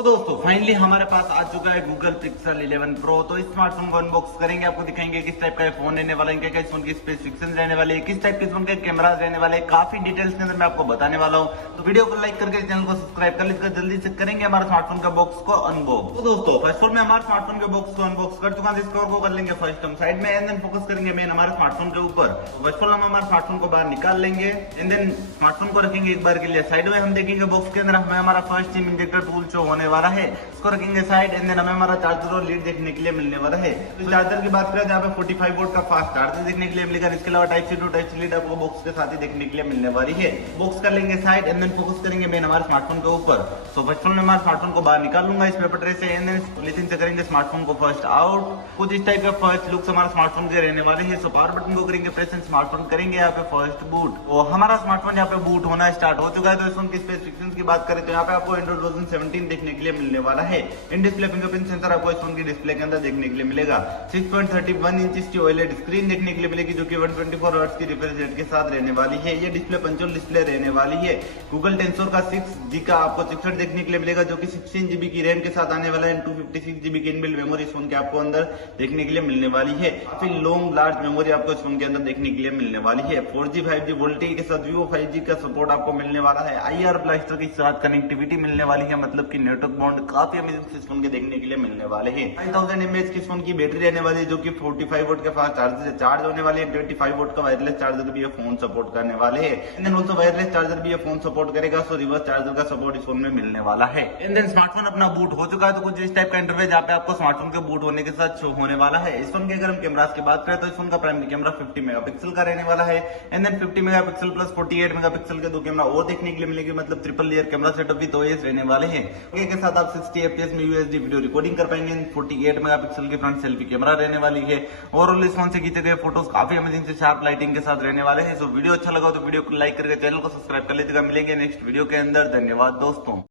तो दोस्तों फाइनली हमारे पास आ चुका है Google Pixel 11 Pro। तो इस स्मार्टफोन को अनबॉक्स करेंगे, आपको दिखाएंगे किस टाइप का ये फोन रहने वाला है, क्या क्या इस फोन की स्पेसिफिकेशन रहने वाले हैं, किस टाइप के इस फोन के कैमराज रहने वाले हैं, काफी डिटेल्स के अंदर मैं आपको बताने वाला हूं। तो वीडियो को लाइक करके चैनल को सब्सक्राइब कर लीजिएगा। जल्दी से करेंगे हमारे स्मार्टफोन का बॉक्स को अनबॉक्स। तो दोस्तों फर्स्ट में हमारे स्मार्टफोन के बॉक्स को अनबॉक्स कर चुका है। इसको को कर लेंगे फर्स्ट हम साइड में एंड देन फोकस करेंगे मेन हमारे स्मार्टफोन के ऊपर। फर्स्ट हम हमारे स्मार्टफोन को बाहर निकाल लेंगे एंड देन स्मार्टफोन को रखेंगे एक बार के लिए साइड में। हम देखेंगे बॉक्स के अंदर हमें हमारा first SIM injector tool show होने वाला है, इसको रखेंगे साइड एंड देन हमें हमारा चार्जर और लीड देखने के लिए मिलने वाला है। तो चार्जर की बात करें जहाँ पे 45 वोल्ट का फास्ट चार्जर देखने के लिए मिलेगा। इसके अलावा type C to type C lead आपको बॉक्स के साथ ही देखने के लिए मिलने वाली है। बॉक्स कर लेंगे साइड एंड देन फोकस करेंगे मेन हमारे स्मार्टफोन के ऊपर। तो फर्स्ट में हमारे स्मार्टफोन को बाहर निकाल लूंगा इस पेपर ट्रे से एंड देन पॉलिथीन से करेंगे स्मार्टफोन को फर्स्ट आउट। कुछ इस टाइप का फर्स्ट लुक हमारा स्मार्टफोन के रहने वाले हैं। सो पावर बटन को करेंगे प्रेस एंड स्मार्टफोन करेंगे यहाँ पे फर्स्ट बूट। तो हमारा स्मार्टफोन यहाँ पे बूट होना स्टार्ट हो चुका है। तो इस फोन की स्पेसिफिकेशंस की बात करें तो यहाँ पे आपको एंड्रॉइड वर्जन 17 देखने के लिए मिलने वाला है। इन डिस्प्ले फिंगरप्रिंट सेंसर आपको इस फोन की डिस्प्ले के अंदर देखने के लिए मिलेगा। 6.31 इंच की OLED स्क्रीन देखने के लिए मिलेगी जो कि 124 हर्ट्ज की रिफ्रेश रेट के साथ रहने वाली है। ये डिस्प्ले पंचोल डिस्प्ले रहने वाली है। गूगल टेंसोर का 6G का आपको चिपसेट देखने के लिए मिलेगा जो कि 16GB की रैम के साथ आने वाला है। 256GB की इनबिल्ट मेमोरी इस फोन के आपको अंदर देखने के लिए मिलने वाली है। काफी लॉन्ग लार्ज मेमोरी आपको इस फोन के अंदर देखने के लिए मिलने वाली है। 4G 5G वोल्टी के साथ Vivo 5G का सपोर्ट आपको मिलने वाला है। IR ब्लास्टर के साथ कनेक्टिविटी मिलने वाली है, मतलब कि नेटवर्क बाउंड काफी अमेजिंग इस फोन के देखने के लिए मिलने वाले हैं। 5000 mAh की इस फोन की बैटरी रहने वाली है जो कि 45 वोल्ट के फास्ट चार्जर से चार्ज होने वाली है। 25 वोल्ट का वायरलेस चार्जर भी ये फोन सपोर्ट करने वाले हैं। And then also wireless charger भी ये फोन सपोर्ट करेगा। सो रिवर्स चार्जर का सपोर्ट इस फोन में मिलने वाला है। एंड देन स्मार्टफोन अपना बूट हो चुका है। तो कुछ इस टाइप का इंटरफेस जहाँ पे आपको स्मार्टफोन के बूट होने के साथ शो होने वाला है। इस फोन के अगर हम कैमरास की बात करें तो इस फोन का प्राइमरी कैमरा 50 मेगापिक्सल का रहने वाला है। And then 50 megapixel plus 48 megapixel के दो कैमरा और देखने के लिए मिलेगी, मतलब ट्रिपल लेयर कैमरा सेटअप भी तो रहने वाले हैं। के साथ आप 60 FPS में UHD वीडियो रिकॉर्डिंग कर पाएंगे। 48 मेगापिक्सल की फ्रंट सेल्फी कैमरा रहने वाली है। ओवरऑल इस फोन से खींचे गए फोटोज काफी अमेजिंग से शार्प लाइटिंग के साथ रहने वाले हैं। सो वीडियो अच्छा लगा तो वीडियो को लाइक करके चैनल को सब्सक्राइब कर लीजिएगा। मिलेंगे नेक्स्ट वीडियो के अंदर। धन्यवाद दोस्तों।